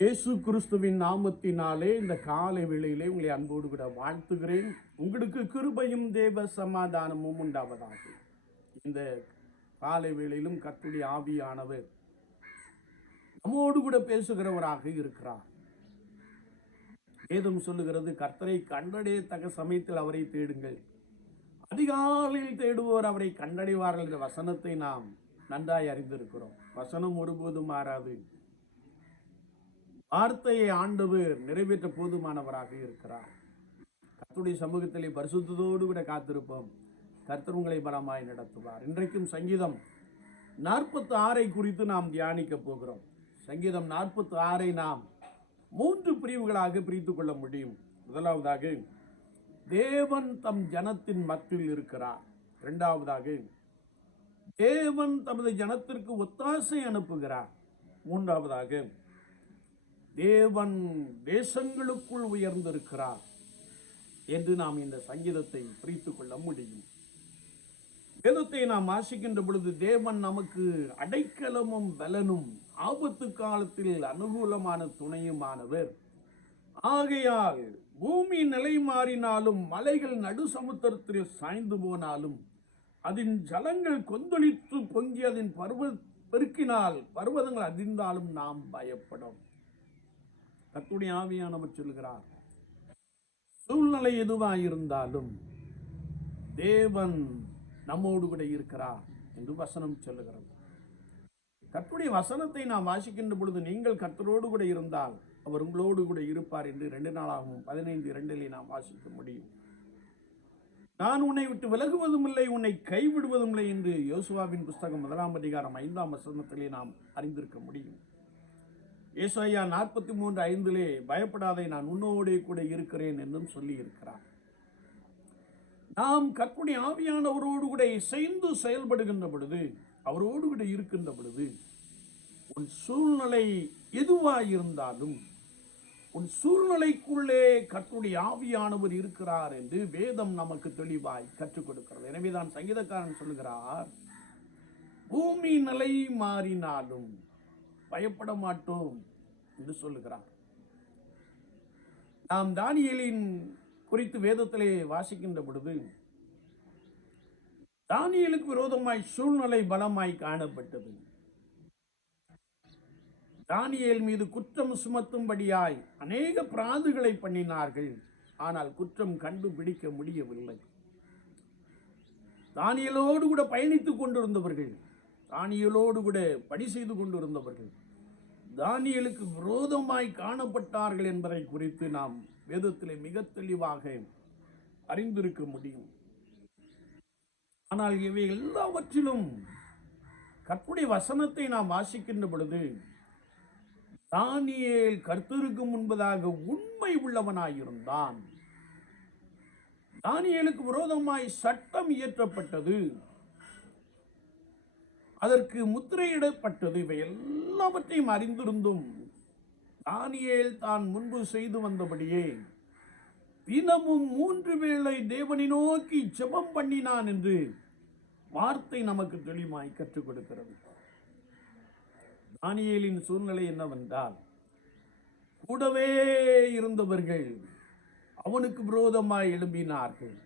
இயேசு கிறிஸ்துவின் நாமத்தினாலே இந்த காலை வேளையிலே உங்களை அன்போடு கூட வாழ்த்துகிறேன். உங்களுக்கு கிருபையும் தேவ சமாதானமும் உண்டாவதாக. இந்த காலை வேளையிலும் கத்துடைய ஆவியானவர் நம்மோடு கூட பேசுகிறவராக இருக்கிறார். வேதம் சொல்லுகிறது கர்த்தரை கண்டடையத்தக்க சமயத்தில் அவரை தேடுங்கள். அதிகாலையில் தேடுவோர் அவரை கண்டடைவார்கள் என்ற வசனத்தை நாம் நன்றாய் அறிந்திருக்கிறோம். வசனம் ஒருபோதும் மாறாது. வார்த்தையை ஆண்டவர் நிறைவேற்ற போதுமானவராக இருக்கிறார். கர்த்தருடைய சமூகத்திலே பரிசுத்தோடு கூட காத்திருப்போம். கர்த்தர் உங்களை பலமாய் நடத்துவார். இன்றைக்கும் சங்கீதம் நாற்பத்தி ஆறை குறித்து நாம் தியானிக்க போகிறோம். சங்கீதம் நாற்பத்தி ஆறை நாம் மூன்று பிரிவுகளாக பிரித்து கொள்ள முடியும். முதலாவதாக தேவன் தம் ஜனத்தின் மத்தியில் இருக்கிறார். இரண்டாவதாக தேவன் தமது ஜனத்திற்கு ஒத்தாசை அனுப்புகிறார். மூன்றாவதாக தேவன் தேசங்களுக்குள் உயர்ந்திருக்கிறார் என்று நாம் இந்த சங்கீதத்தை பிரித்து கொள்ள முடியும். வேதத்தை நாம் வாசிக்கின்ற பொழுது தேவன் நமக்கு அடைக்கலமும் பலனும் ஆபத்து காலத்தில் அனுகூலமான துணையுமானவர். ஆகையால் பூமி நிலை மாறினாலும் மலைகள் நடு சமுத்திரத்தில் சாய்ந்து போனாலும் அதன் ஜலங்கள் கொந்தளித்து பொங்கி அதன் பருவ பெருக்கினால் பர்வதங்கள் அதிர்ந்தாலும் நாம் பயப்படும். கத்துடைய ஆவியானவர் சொல்கிறார் சூழ்நிலை எதுவாக இருந்தாலும் தேவன் நம்மோடு கூட இருக்கிறார் என்று வசனம் சொல்லுகிறது. கத்துடைய வசனத்தை நாம் வாசிக்கின்ற பொழுது நீங்கள் கர்த்தரோடு கூட இருந்தால் அவர் உங்களோடு கூட இருப்பார் என்று ரெண்டு நாளாகவும் பதினைந்து இரண்டிலே நாம் வாசிக்க முடியும். நான் உன்னை விட்டு விலகுவதும் இல்லை உன்னை கைவிடுவதும் இல்லை என்று யோசுவாவின் புஸ்தகம் முதலாம் அதிகாரம் ஐந்தாம் வசனத்திலே நாம் அறிந்திருக்க முடியும். ஏசாயா நாற்பத்தி மூன்று ஐந்திலே பயப்படாதே நான் உன்னோடே கூட இருக்கிறேன் என்றும் சொல்லியிருக்கிறார். நாம் கற்புடைய ஆவியானவரோடு கூட இசைந்து செயல்படுகின்ற பொழுது அவரோடு கூட இருக்கின்ற பொழுது உன் சூழ்நிலை எதுவாயிருந்தாலும் உன் சூழ்நிலைக்குள்ளே கர்த்தருடைய ஆவியானவர் இருக்கிறார் என்று வேதம் நமக்கு தெளிவாய் கற்றுக் கொடுக்கிறது. எனவேதான் சங்கீதக்காரன் சொல்லுகிறார் பூமி நிலை மாறினாலும் பயப்பட மாட்டோம் என்று சொல்லுகிறார் நாம் தானியலின் குறித்து வேதத்திலே வாசிக்கின்ற பொழுது தானியலுக்கு விரோதமாய் சூழ்நிலை பலமாய் காணப்பட்டது. தானியல் மீது குற்றம் சுமத்தும்படியாய் அநேக பிராதுகளை பண்ணினார்கள். ஆனால் குற்றம் கண்டுபிடிக்க முடியவில்லை. தானியலோடு கூட பயணித்துக் கொண்டிருந்தவர்கள் தானியலோடு கூட பணி செய்து கொண்டிருந்தவர்கள் தானியலுக்கு விரோதமாய் காணப்பட்டார்கள் என்பதை குறித்து நாம் வேதத்தில் மிக தெளிவாக அறிந்திருக்க முடியும். ஆனால் இவை எல்லாவற்றிலும் கற்புடைய வசனத்தை நாம் வாசிக்கின்ற பொழுது தானியேல் கர்த்தருக்கு முன்பதாக உண்மை உள்ளவனாயிருந்தான். தானியலுக்கு விரோதமாய் சட்டம் இயற்றப்பட்டது. அதற்கு முத்திரையிடப்பட்டது. இவை எல்லாவற்றையும் அறிந்திருந்தும் தானியேல் தான் முன்பு செய்து வந்தபடியே தினமும் மூன்று வேளை தேவனை நோக்கி ஜெபம் பண்ணினான் என்று வார்த்தை நமக்கு தெளிவாய் கற்றுக் கொடுக்கிறது. தானியேலின் சூழ்நிலை என்னவென்றால் கூடவே இருந்தவர்கள் அவனுக்கு விரோதமாய் எழும்பினார்கள்.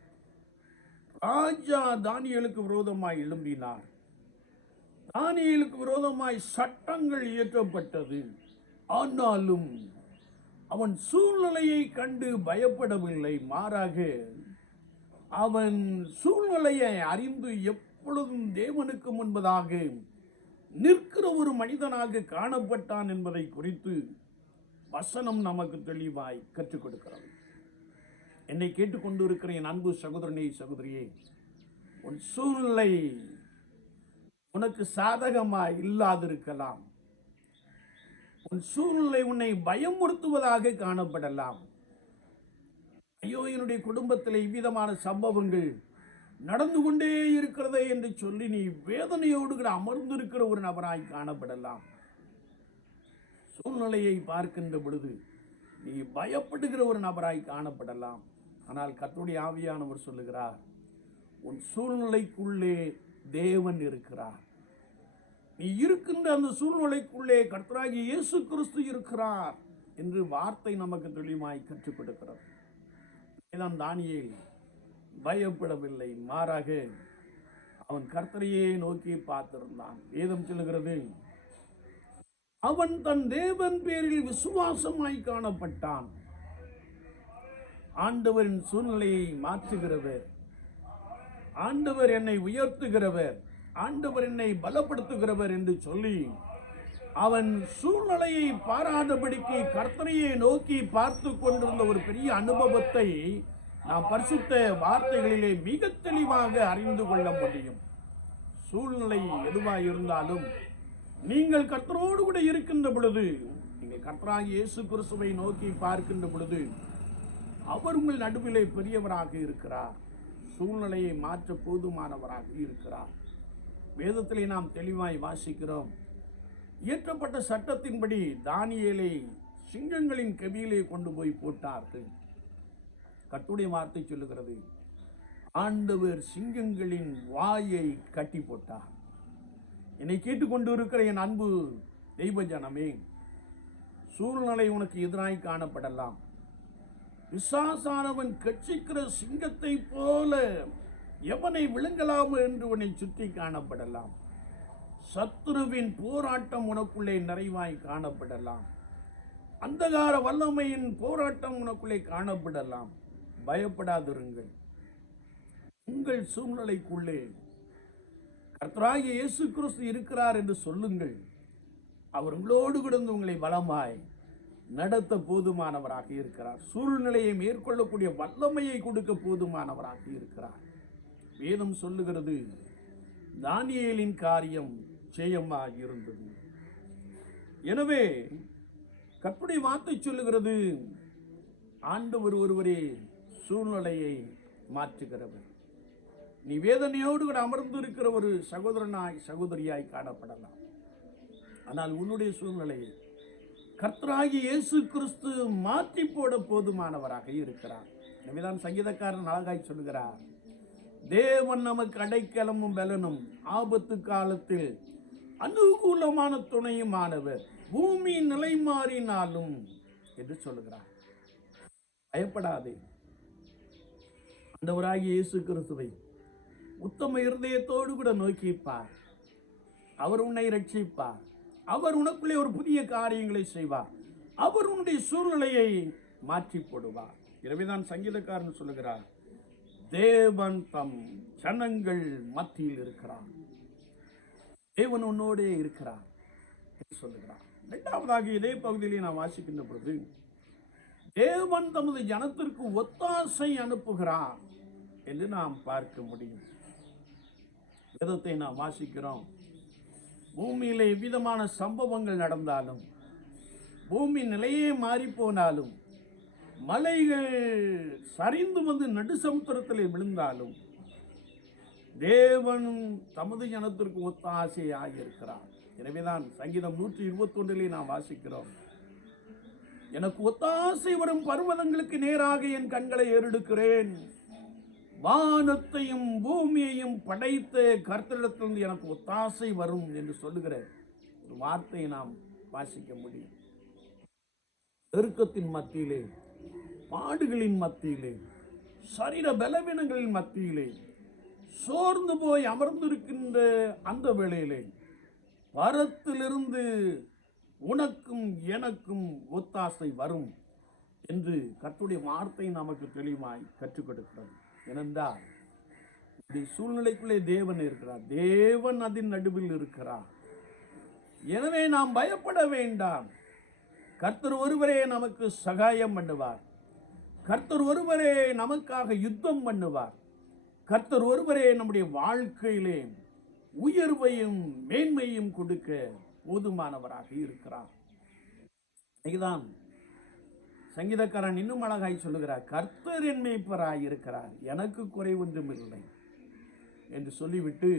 ராஜா தானியலுக்கு விரோதமாய் எழும்பினார். தானியலுக்கு விரோதமாய் சட்டங்கள் இயற்றப்பட்டது. ஆனாலும் அவன் சூழ்நிலையை கண்டு பயப்படவில்லை. மாறாக அவன் சூழ்நிலையை அறிந்து எப்பொழுதும் தேவனுக்கு முன்பதாக நிற்கிற ஒரு மனிதனாக காணப்பட்டான் என்பதை குறித்து வசனம் நமக்கு தெளிவாய் கற்றுக் கொடுக்கிறது. என்னை கேட்டுக்கொண்டு இருக்கிற என் அன்பு சகோதரனே சகோதரியே உன் சூழ்நிலை உனக்கு சாதகமாக இல்லாதிருக்கலாம். உன் சூழ்நிலை உன்னை பயமுறுத்துவதாக காணப்படலாம். ஐயோ என்னுடைய குடும்பத்தில் இவ்விதமான சம்பவங்கள் நடந்து கொண்டே இருக்கிறதே என்று சொல்லி நீ வேதனையோடு கூட அமர்ந்திருக்கிற ஒரு நபராய் காணப்படலாம். சூழ்நிலையை பார்க்கின்ற பொழுது நீ பயப்படுகிற ஒரு நபராய் காணப்படலாம். ஆனால் கத்துடைய ஆவியானவர் சொல்லுகிறார் உன் சூழ்நிலைக்குள்ளே தேவன் இருக்கிறார். நீ இருக்கின்ற அந்த சூழ்நிலைக்குள்ளே கர்த்தராகி இயேசு கிறிஸ்து இருக்கிறார் என்று வார்த்தை நமக்கு தெளிவாய் கற்றுக் கொடுக்கிறது இதான் தானியில் பயப்படவில்லை. மாறாக அவன் கர்த்தரையே நோக்கி பார்த்திருந்தான். வேதம் சொல்லுகிறது அவன் தன் தேவன் பேரில் விசுவாசமாய் காணப்பட்டான். ஆண்டவரின் சூழ்நிலையை மாற்றுகிறவர் ஆண்டவர் என்னை உயர்த்துகிறவர் ஆண்டவர் என்னை பலப்படுத்துகிறவர் என்று சொல்லி அவன் சூழ்நிலையை பாராதபடிக்கு கர்த்தனையை நோக்கி பார்த்து கொண்டிருந்த ஒரு பெரிய அனுபவத்தை நாம் பரிசுத்த வார்த்தைகளிலே மிக தெளிவாக அறிந்து கொள்ள முடியும். சூழ்நிலை எதுவாக இருந்தாலும் நீங்கள் கர்த்தரோடு கூட இருக்கின்ற பொழுது நீங்கள் கர்த்தராக இயேசு கிறிஸ்துவை நோக்கி பார்க்கின்ற பொழுது அவர் உங்கள் நடுவிலே பெரியவராக இருக்கிறார். சூழ்நிலையை மாற்ற போதுமானவராக இருக்கிறார். வேதத்திலே நாம் தெளிவாய் வாசிக்கிறோம். இயற்றப்பட்ட சட்டத்தின்படி தானியலை சிங்கங்களின் கவியிலே கொண்டு போய் போட்டார்கள். கர்த்தருடைய வார்த்தை சொல்லுகிறது ஆண்டவர் சிங்கங்களின் வாயை கட்டி போட்டார். என்னை கேட்டுக்கொண்டு இருக்கிற என் அன்பு தெய்வ ஜனமே சூழ்நிலை உனக்கு எதிராய் காணப்படலாம். விசாசானவன் கட்சிக்கிற சிங்கத்தை போல எவனை விழுங்கலாம் என்று உன்னை சுற்றி காணப்படலாம். சத்துருவின் போராட்டம் உனக்குள்ளே நிறைவாய் காணப்படலாம். அந்தகார வல்லமையின் போராட்டம் உனக்குள்ளே காணப்படலாம். பயப்படாதிருங்கள். உங்கள் சூழ்நிலைக்குள்ளே கர்த்தராகிய இயேசு கிறிஸ்து இருக்கிறார் என்று சொல்லுங்கள். அவர் உங்களோடு கிடந்து உங்களை பலமாய் நடத்த போதுமானவராக இருக்கிறார். சூழ்நிலையை மேற்கொள்ளக்கூடிய வல்லமையை கொடுக்க போதுமானவராக இருக்கிறார். வேதம் சொல்லுகிறது தானியலின் காரியம் ஜெயமாக இருந்தது. எனவே கற்புடைய வார்த்தை சொல்லுகிறது ஆண்டவர் ஒருவரே சூழ்நிலையை மாற்றுகிறவர். நீ வேதனையோடு கூட அமர்ந்து இருக்கிற ஒரு சகோதரனாய் சகோதரியாய் காணப்படலாம். ஆனால் உன்னுடைய சூழ்நிலையை கர்த்தராகி இயேசு கிறிஸ்து மாற்றி போட போதுமானவராக இருக்கிறார். எனவேதான் சங்கீதக்காரன் அழகாய் சொல்கிறார் தேவன் நமக்கு அடைக்கலமும் பலனும் ஆபத்து காலத்தில் அனுகூலமான துணையுமானவர். பூமி நிலை மாறினாலும் என்று சொல்லுகிறார். பயப்படாதே. அந்தவராகி இயேசு கிறிஸ்துவை உத்தம இருதயத்தோடு கூட நோக்கிப்பார். அவர் உன்னை ரட்சிப்பார் அவர் உனக்குள்ளே ஒரு புதிய காரியங்களை செய்வார். அவர் உன்னுடைய சூழ்நிலையை மாற்றி போடுவார். எனவேதான் சங்கீதக்காரன் சொல்லுகிறார் தேவன் தம் ஜனங்கள் மத்தியில் இருக்கிறார். தேவன் உன்னோடே இருக்கிறார். என்று சொல்லுகிறார். இரண்டாவதாக இதே பகுதியிலே நான் வாசிக்கின்ற பொழுது தேவன் தமது ஜனத்திற்கு ஒத்தாசை அனுப்புகிறார் என்று நாம் பார்க்க முடியும். வேதத்தை நாம் வாசிக்கிறோம். பூமியில் எவ்விதமான சம்பவங்கள் நடந்தாலும் பூமி நிலையே மாறி போனாலும் மலைகள் சரிந்து வந்து நடுசமுத்திரத்திலே விழுந்தாலும் தேவன் தமது ஜனத்திற்கு ஒத்தாசையாக இருக்கிறார் எனவேதான் சங்கீதம் நூற்றி இருபத்தொன்றிலே நாம் வாசிக்கிறோம். எனக்கு ஒத்தாசை வரும் பர்வதங்களுக்கு நேராக என் கண்களை ஏறெடுக்கிறேன். வானத்தையும் பூமியையும் படைத்த கர்த்தரிடத்திலிருந்து எனக்கு ஒத்தாசை வரும் என்று சொல்லுகிற ஒரு வார்த்தையை நாம் வாசிக்க முடியும். நெருக்கத்தின் மத்தியிலே பாடுகளின் மத்தியிலே சரீர பலவீனங்களின் மத்தியிலே சோர்ந்து போய் அமர்ந்திருக்கின்ற அந்த வேளையிலே வரத்திலிருந்து உனக்கும் எனக்கும் ஒத்தாசை வரும் என்று கத்துடைய வார்த்தை நமக்கு தெளிவாய் கற்றுக் கொடுக்கிறது. ஏனென்றால் இந்த சூழ்நிலைக்குள்ளே தேவன் இருக்கிறார். தேவன் அதன் நடுவில் இருக்கிறார். எனவே நாம் பயப்பட வேண்டாம். கர்த்தர் ஒருவரே நமக்கு சகாயம் பண்ணுவார். கர்த்தர் ஒருவரே நமக்காக யுத்தம் பண்ணுவார். கர்த்தர் ஒருவரே நம்முடைய வாழ்க்கையிலே உயர்வையும் மேன்மையும் கொடுக்க போதுமானவராக இருக்கிறார். இதுதான் சங்கீதக்காரன் இன்னும் அழகாய் சொல்லுகிறார் கர்த்தர் என் மேய்ப்பராய் இருக்கிறார் எனக்கு குறை ஒன்றும் இல்லை என்று சொல்லிவிட்டு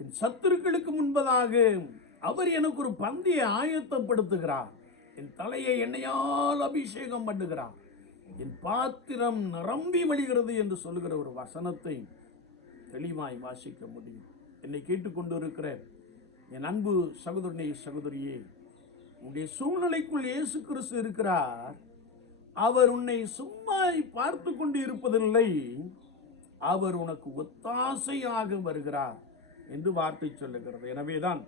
என் சத்துருக்களுக்கு முன்பதாக அவர் எனக்கு ஒரு பந்தியை ஆயத்தப்படுத்துகிறார் என் தலையை எண்ணெயால் அபிஷேகம் பண்ணுகிறார் என் பாத்திரம் நிரம்பி வழிகிறது என்று சொல்லுகிற ஒரு வசனத்தை தெளிவாய் வாசிக்க முடியும். என்னை கேட்டுக்கொண்டு இருக்கிற என் அன்பு சகோதரனே சகோதரியே உன்னுடைய சூழ்நிலைக்குள் இயேசு கிறிஸ்து இருக்கிறார். அவர் உன்னை சும்மா பார்த்து கொண்டு இருப்பதில்லை அவர் உனக்கு ஒத்தாசையாக வருகிறார் என்று வார்த்தை சொல்லுகிறது. எனவேதான்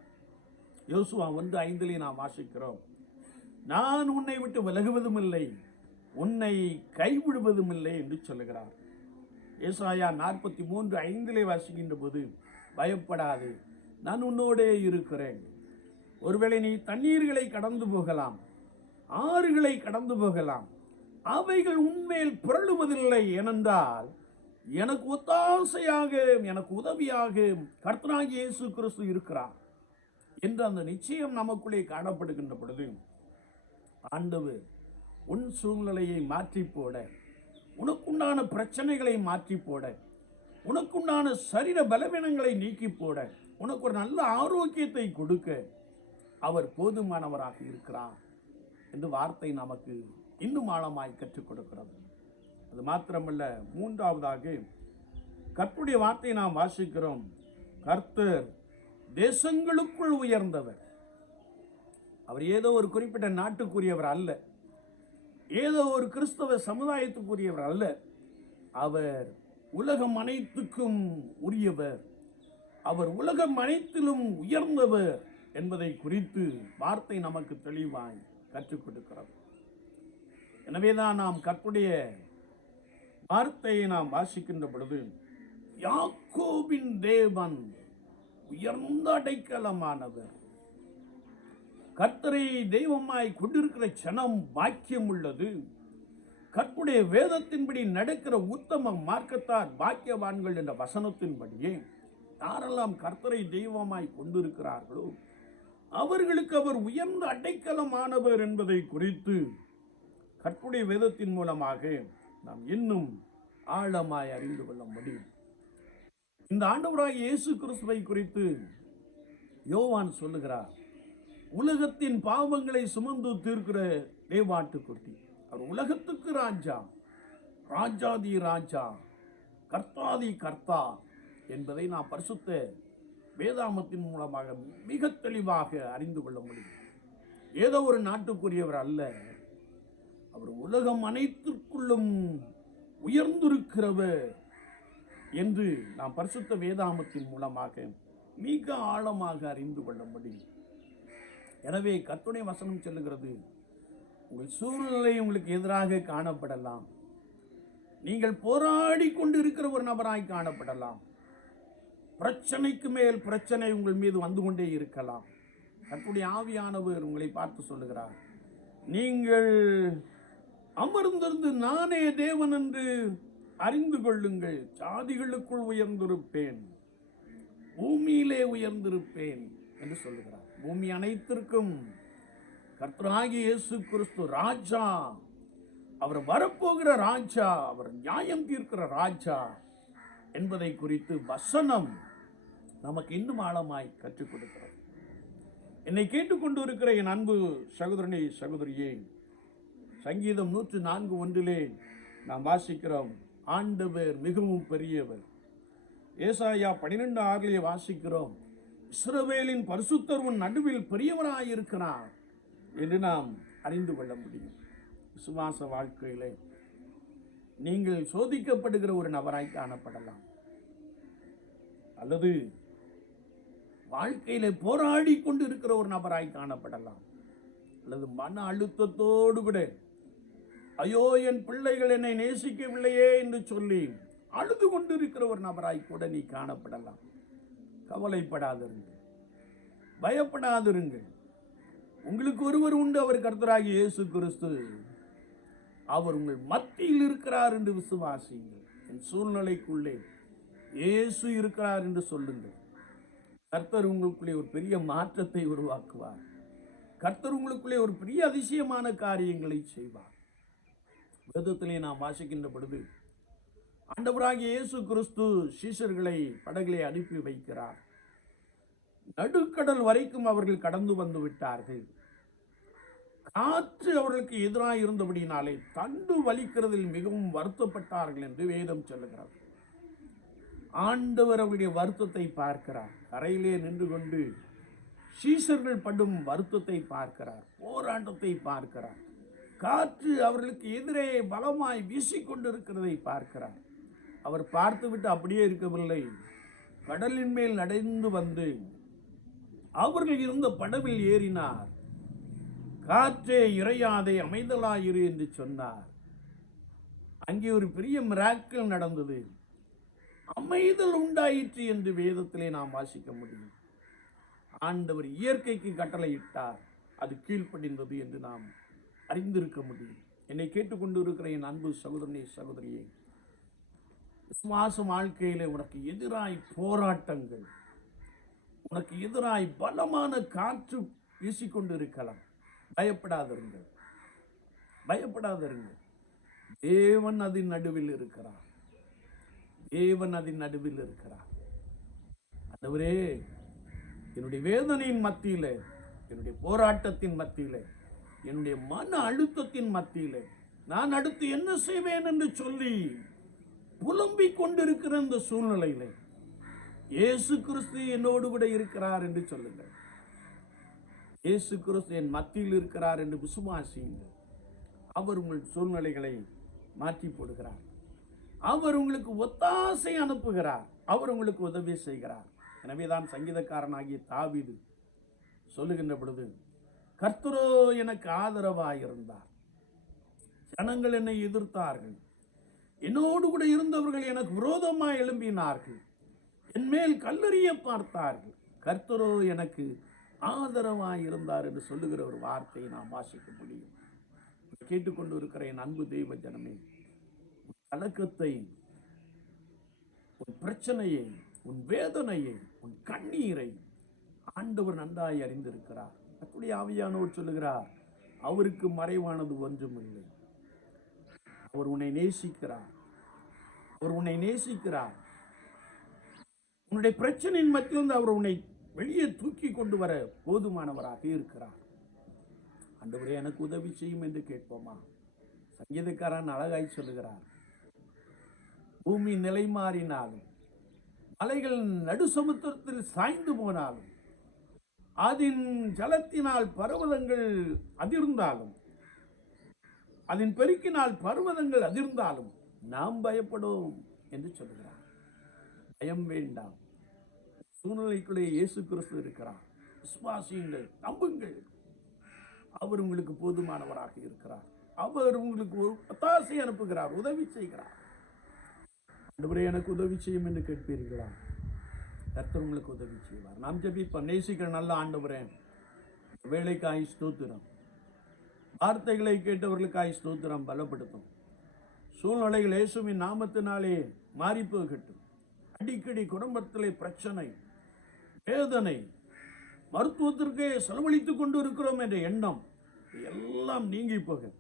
யோசுவா ஒன்று ஐந்திலே நாம் வாசிக்கிறோம். நான் உன்னை விட்டு விலகுவதும் இல்லை உன்னை கைவிடுவதும் இல்லை என்று சொல்லுகிறார். ஏசாயா நாற்பத்தி மூன்று ஐந்திலே வாசிக்கின்ற போது பயப்படாது நான் உன்னோடே இருக்கிறேன். ஒருவேளை நீ தண்ணீர்களை கடந்து போகலாம் ஆறுகளை கடந்து போகலாம் அவைகள் உண்மையில் புரளுவதில்லை ஏனென்றால் எனக்கு ஒத்தாசையாக எனக்கு உதவியாக கர்த்தனாகிய இயேசு கிறிஸ்து இருக்கிறார் என்று அந்த நிச்சயம் நமக்குள்ளே காணப்படுகின்ற பொழுது ஆண்டவு உன் சூழ்நிலையை மாற்றி போட உனக்குண்டான பிரச்சனைகளை மாற்றி போட உனக்குண்டான சரீர பலவீனங்களை நீக்கி போட உனக்கு ஒரு நல்ல ஆரோக்கியத்தை கொடுக்க அவர் போதுமானவராக இருக்கிறார் என்று வார்த்தை நமக்கு இன்னும் ஆழமாய் கற்றுக் கொடுக்கிறது. அது மாத்திரமல்ல மூன்றாவதாக கற்புடைய வார்த்தையை நாம் வாசிக்கிறோம். கர்த்தர் தேசங்களுக்குள் உயர்ந்தவர். அவர் ஏதோ ஒரு குறிப்பிட்ட நாட்டுக்குரியவர் அல்ல. ஏதோ ஒரு கிறிஸ்தவ சமுதாயத்துக்குரியவர் அல்ல. அவர் உலகம் அனைத்துக்கும் உரியவர். அவர் உலகம் அனைத்திலும் உயர்ந்தவர். என்பதை குறித்து வார்த்தை நமக்கு தெளிவாய் கற்றுக் கொடுக்கிறது. எனவேதான் நாம் கற்புடைய வார்த்தையை நாம் வாசிக்கின்ற பொழுது யாக்கோபின் தேவன் உயர்ந்த அடைக்கலமானவர். கர்த்தரை தெய்வமாய் கொண்டிருக்கிற சனம் பாக்கியம் உள்ளது. கற்புடைய வேதத்தின்படி நடக்கிற உத்தம மார்க்கத்தார் பாக்கியவான்கள் என்ற வசனத்தின்படியே யாரெல்லாம் கர்த்தரை தெய்வமாய் கொண்டிருக்கிறார்களோ அவர்களுக்கு அவர் உயர்ந்த அடைக்கலமானவர் என்பதை குறித்து கற்புடைய வேதத்தின் மூலமாக நாம் இன்னும் ஆழமாய் அறிந்து கொள்ள முடியும். இந்த ஆண்டவராக இயேசு கிறிஸ்துவை குறித்து யோவான் சொல்லுகிறார் உலகத்தின் பாவங்களை சுமந்து தீர்க்கிற தேவாட்டுக்குட்டி அவர் உலகத்துக்கு ராஜா. ராஜாதி ராஜா. கர்த்தாதி கர்த்தா என்பதை நாம் பரிசுத்த வேதாமத்தின் மூலமாக மிக தெளிவாக அறிந்து கொள்ள முடியும். ஏதோ ஒரு நாட்டுக்குரியவர் அல்ல. அவர் உலகம் அனைத்திற்குள்ளும் உயர்ந்திருக்கிறவர் என்று நாம் பரிசுத்த வேதாமத்தின் மூலமாக மிக ஆழமாக அறிந்து கொள்ள முடியும். எனவே கர்த்தருடைய வசனம் சொல்லுகிறது உங்கள் சூழ்நிலை உங்களுக்கு எதிராக காணப்படலாம். நீங்கள் போராடி கொண்டு இருக்கிற ஒரு நபராய் காணப்படலாம். பிரச்சனைக்கு மேல் பிரச்சனை உங்கள் மீது வந்து கொண்டே இருக்கலாம். கர்த்தருடைய ஆவியானவர் உங்களை பார்த்து சொல்லுகிறார். நீங்கள் அமர்ந்திருந்து நானே தேவன் என்று அறிந்து கொள்ளுங்கள். சாதிகளுக்குள் உயர்ந்திருப்பேன். பூமியிலே உயர்ந்திருப்பேன் என்று சொல்லுகிறார். பூமி அனைத்திற்கும் கர்த்தராகி இயேசு கிறிஸ்து ராஜா. அவர் வரப்போகிற ராஜா அவர் நியாயம் தீர்க்கிற ராஜா என்பதை குறித்து வசனம் நமக்கு இன்னும் ஆழமாய் கற்றுக் கொடுக்கிறது என்னை கேட்டுக்கொண்டு இருக்கிற என் அன்பு சகோதரனே சகோதரியே சங்கீதம் நூற்று நான்கு ஒன்றிலே நாம் வாசிக்கிறோம் ஆண்டவர் மிகவும் பெரியவர். ஏசாயா பன்னிரெண்டு ஆறிலே வாசிக்கிறோம் இஸ்ரவேலின் பரிசுத்தர் உன் நடுவில் பெரியவராயிருக்கிறார் என்று நாம் அறிந்து கொள்ள முடியும். விசுவாச வாழ்க்கையிலே நீங்கள் சோதிக்கப்படுகிற ஒரு நபராய் காணப்படலாம். அல்லது வாழ்க்கையில் போராடி கொண்டு இருக்கிற ஒரு நபராய் காணப்படலாம். அல்லது மன அழுத்தத்தோடு கூட ஐயோ என் பிள்ளைகள் என்னை நேசிக்கவில்லையே என்று சொல்லி அழுது கொண்டு இருக்கிற ஒரு நபராய் கூட நீ காணப்படலாம். கவலைப்படாதிருங்கள். பயப்படாதிருங்கள். உங்களுக்கு ஒருவர் உண்டு. அவர் கர்த்தராகிய இயேசு கிறிஸ்து. அவர் உங்கள் மத்தியில் இருக்கிறார் என்று விசுவாசியுங்கள். என் சூழ்நிலைக்குள்ளே இயேசு இருக்கிறார் என்று சொல்லுங்கள். கர்த்தர் உங்களுக்குள்ளே ஒரு பெரிய மாற்றத்தை உருவாக்குவார். கர்த்தர் உங்களுக்குள்ளே ஒரு பெரிய அதிசயமான காரியங்களை செய்வார். வேதத்திலே நாம் வாசிக்கின்ற பொழுது ஆண்டவராகிய இயேசு கிறிஸ்து சீசர்களை படகிலே அனுப்பி வைக்கிறார். நடுக்கடல் வரைக்கும் அவர்கள் கடந்து வந்து விட்டார்கள். காற்று அவர்களுக்கு எதிராக இருந்தபடினாலே தண்டு வலிக்கிறதில் மிகவும் வருத்தப்பட்டார்கள் என்று வேதம் சொல்லுகிறது. ஆண்டவர் அவருடைய வருத்தத்தை பார்க்கிறார். கரையிலே நின்று கொண்டு சீசர்கள் படும் வருத்தத்தை பார்க்கிறார். போராட்டத்தை பார்க்கிறார். காற்று அவர்களுக்கு எதிரே பலமாய் வீசிக்கொண்டிருக்கிறதை பார்க்கிறார். அவர் பார்த்துவிட்டு அப்படியே இருக்கவில்லை. கடலின் மேல் நடந்து வந்து அவர்கள் இருந்த படவில் ஏறினார். காற்றே இறையாதே அமைதலாயிரு என்று சொன்னார். அங்கே ஒரு பெரிய மிராக்கள் நடந்தது. அமைதல் உண்டாயிற்று என்று வேதத்திலே நாம் வாசிக்க முடியும். ஆண்டவர் இயற்கைக்கு கட்டளையிட்டார். அது கீழ்ப்படிந்தது என்று நாம் அறிந்திருக்க முடியும். என்னை கேட்டுக்கொண்டு இருக்கிற என் அன்பு சகோதரனே சகோதரியே விசுவாச வாழ்க்கையிலே உனக்கு எதிராய் போராட்டங்கள் உனக்கு எதிராய் பலமான காற்று வீசிக்கொண்டு இருக்கலாம் பயப்படாதிருங்கள். பயப்படாதிருங்கள். தேவன் அதன் நடுவில் இருக்கிறார். தேவன் அதன் நடுவில் இருக்கிறார். ஆண்டவரே என்னுடைய வேதனையின் மத்தியில் என்னுடைய போராட்டத்தின் மத்தியில் என்னுடைய மன அழுத்தத்தின் மத்தியில் நான் அடுத்து என்ன செய்வேன் என்று சொல்லி புலம்பிக் கொண்டிருக்கிற இந்த சூழ்நிலையில் இயேசு கிறிஸ்து என்னோடு கூட இருக்கிறார் என்று சொல்லுங்கள். இயேசு கிறிஸ்து என் மத்தியில் இருக்கிறார் என்று விசுவாசியுங்கள். அவர் உங்கள் சூழ்நிலைகளை மாற்றி போடுகிறார். அவர் உங்களுக்கு ஒத்தாசை அனுப்புகிறார். அவர் உங்களுக்கு உதவி செய்கிறார். எனவே தான் சங்கீதக்காரனாகிய தாவிது சொல்லுகின்ற பொழுது கர்த்தரோ எனக்கு ஆதரவாயிருந்தார். ஜனங்கள் என்னை எதிர்த்தார்கள். என்னோடு கூட இருந்தவர்கள் எனக்கு விரோதமாக எழும்பினார்கள். என்மேல் கல்லறிய பார்த்தார்கள். கர்த்தரோ எனக்கு ஆதரவாக இருந்தார் என்று சொல்லுகிற ஒரு வார்த்தையை நாம் வாசிக்க முடியும். கேட்டுக்கொண்டு இருக்கிற என் அன்பு தெய்வ ஜனமே கலக்கத்தை உன் பிரச்சனையை உன் வேதனையை உன் கண்ணீரை ஆண்டவர் நன்றாய் அறிந்திருக்கிறார். அப்படி ஆவியானவர் சொல்லுகிறார் அவருக்கு மறைவானது ஒன்றும் இல்லை அவர் உன்னை நேசிக்கிறார். அவர் உன்னை நேசிக்கிறார். உன்னுடைய பிரச்சனையின் மத்தியிலிருந்து அவர் உன்னை வெளியே தூக்கி கொண்டு வர போதுமானவராக இருக்கிறார். ஆண்டவரே எனக்கு உதவி செய்யும் என்று கேட்போமா? சங்கீதக்காரன் அழகாய் சொல்லுகிறார் பூமி நிலை மாறினாலும் மலைகள் நடுசமுத்திரத்தில் சாய்ந்து போனாலும் அதன் ஜலத்தினால் பர்வதங்கள் அதிர்ந்தாலும் அதன் பெருக்கினால் பர்வதங்கள் அதிர்ந்தாலும் நாம் பயப்படும் என்று சொல்கிறார். பயம் வேண்டாம். சூழ்நிலைக்குள்ளே இயேசு கிறிஸ்து இருக்கிறார். விசுவாசியுங்கள் நம்புங்கள். அவர் உங்களுக்கு போதுமானவராக இருக்கிறார். அவர் உங்களுக்கு ஒரு பத்தாசை அனுப்புகிறார் உதவி செய்கிறார். ஆண்டவரே எனக்கு உதவி செய்யும் என்று கேட்பீர்களா? கர்த்தர் உங்களுக்கு உதவி செய்வார். நாம் ஜபிப்போம். நேசிக்கிற நல்ல ஆண்டவரே வேலைக்காய் ஸ்தோத்திரம். வார்த்தைகளை கேட்டவர்களுக்காய் ஸ்தோத்திரம். பலப்படுத்தும். சூழ்நிலைகள் இயேசுவின் நாமத்தினாலே மாறி போகட்டும். அடிக்கடி குடும்பத்திலே பிரச்சனை வேதனை மருத்துவத்திற்கே செலவழித்துக் கொண்டு இருக்கிறோம் என்ற எண்ணம் எல்லாம் நீங்கி போக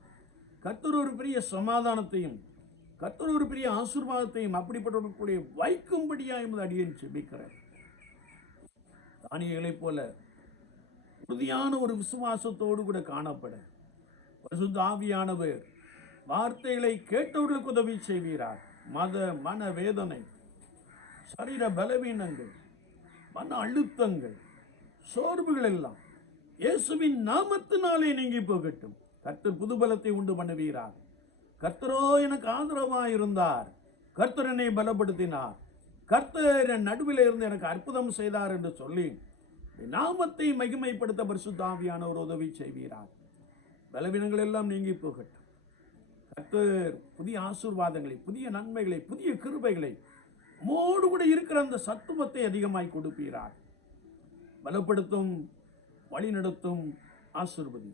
கர்த்தர் ஒரு பெரிய சமாதானத்தையும் கத்தர் ஒரு பெரிய ஆசீர்வாதத்தையும் அப்படிப்பட்டவர்களுடைய வைக்கும்படியாக என்பது அடியேன் செபிக்கிறார் தானியங்களைப் போல உறுதியான ஒரு விசுவாசத்தோடு கூட காணப்பட பசுத்த ஆவியானவர் வார்த்தைகளை கேட்டவர்களுக்கு உதவி செய்வீரார். மத மன வேதனை சரீர பலவீனங்கள் மன அழுத்தங்கள் சோர்வுகள் எல்லாம் இயேசுவின் நாமத்தினாலே நீங்கி போகட்டும். கத்து புதுபலத்தை உண்டு பண்ணுவீரார். கர்த்தரோ எனக்கு ஆதரவாக இருந்தார் கர்த்தர் என்னை பலப்படுத்தினார். கர்த்தர் என் நடுவில் இருந்து எனக்கு அற்புதம் செய்தார் என்று சொல்லி நாமத்தை மகிமைப்படுத்த பரிசுத்தாவியான ஒரு உதவி செய்வீரார் பலவீனங்கள் எல்லாம் நீங்கி போகட்டும். கர்த்தர் புதிய ஆசீர்வாதங்களை புதிய நன்மைகளை புதிய கிருபைகளை மோடு கூட இருக்கிற அந்த சத்துவத்தை அதிகமாய் கொடுப்பீரார் பலப்படுத்தும் வழிநடத்தும் ஆசீர்வதி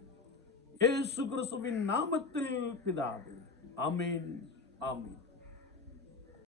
ஏசு கிறிஸ்துவின் நாமத்தில் பிதாவே. Amen. Amen.